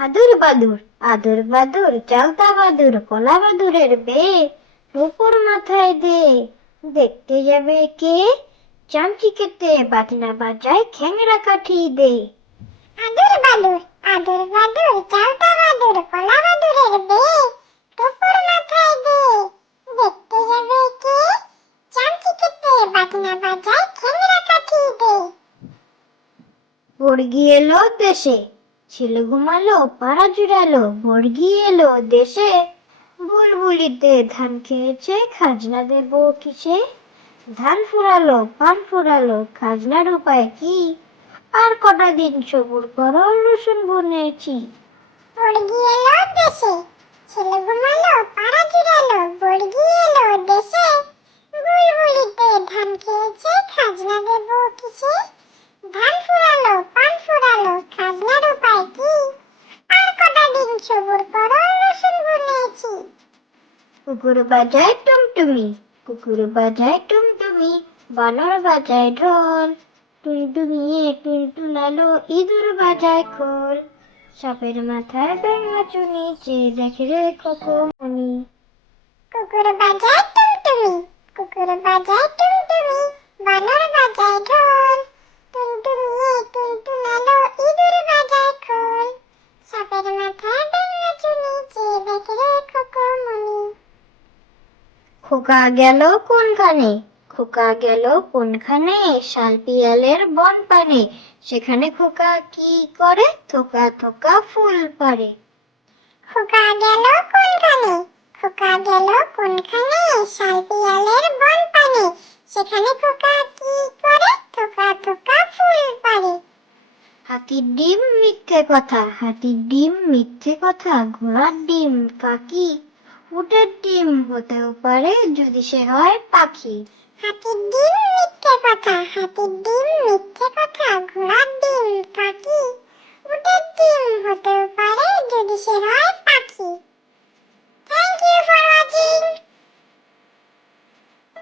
আদুর বাদুর আদুর বাদুর চালতা বাদুর কলা বাদুরের বে উপর মাথায় দে। দেখতে যাবে কে? চামচিকেতে বাজনা বাজায় খ্যাংরা কাঠি দে। আদুর বাদুর আদুর বাদুর চালতা বাদুর কলা বাদুরের বে টুকুর মাথায় দে। দেখতে যাবে কে? চামচিকেতে বাজনা বাজায় খেংরা কাঠি দে। বর্গি এলো দেশে। ছেলে ঘুমালো, পাড়া জুড়ালো, বর্গি এলো দেশে। বুলবুলিতে ধান খেয়েছে, খাজনা দেব কিসে? ধান ফুরালো, পান ফুরালো, খাজনার উপায় কি? আর কটা দিন সবুর করো, রসুন বনেছি। বর্গি এলো দেশে, ছেলে ঘুমালো, পাড়া জুড়ালো, বর্গি এলো দেশে। বুলবুলিতে ধান খেয়েছে, খাজনা দেব কিসে? ধান ফুরালো, পান ফুরালো, খাজনার উপায় কি আর কটা দিন সবুর করো রসুন বুনেছি কুকুর বাজায় টুমটুমি কুকুর বাজায় টুমটুমি, বানর বাজায় ঢোল টুনটুনিয়ে টুনটুনালো ইঁদুর বাজায় খোল। সাপের মাথায় ব্যাঙা চুনি চেয়ে দেখে রে কখনই কুকুর বাজায় টুনটুমি কুকুর বাজায় টুনটুমি বানর বাজায় ঢোল। খোকা গেল কোনখানে? খোকা গেল কোনখানে? শাল পিয়ালের বন পানে। সেখানে খোকা কি করে? থোকা থোকা ফুল পারে খোকা গেল কোনখানে? খোকা গেল কোনখানে? শাল পিয়ালের বন পানে। সেখানে খোকা কি করে? থোকা থোকা ফুল পারে হাতির ডিম মিথ্যে কথা হাতির ডিম মিথ্যে কথা ঘোড়ার ডিম ফাঁকি উটের ডিম হতেও পারে যদি সে হয় পাখি। হাতির ডিম মিথ্যে কথা হাতির ডিম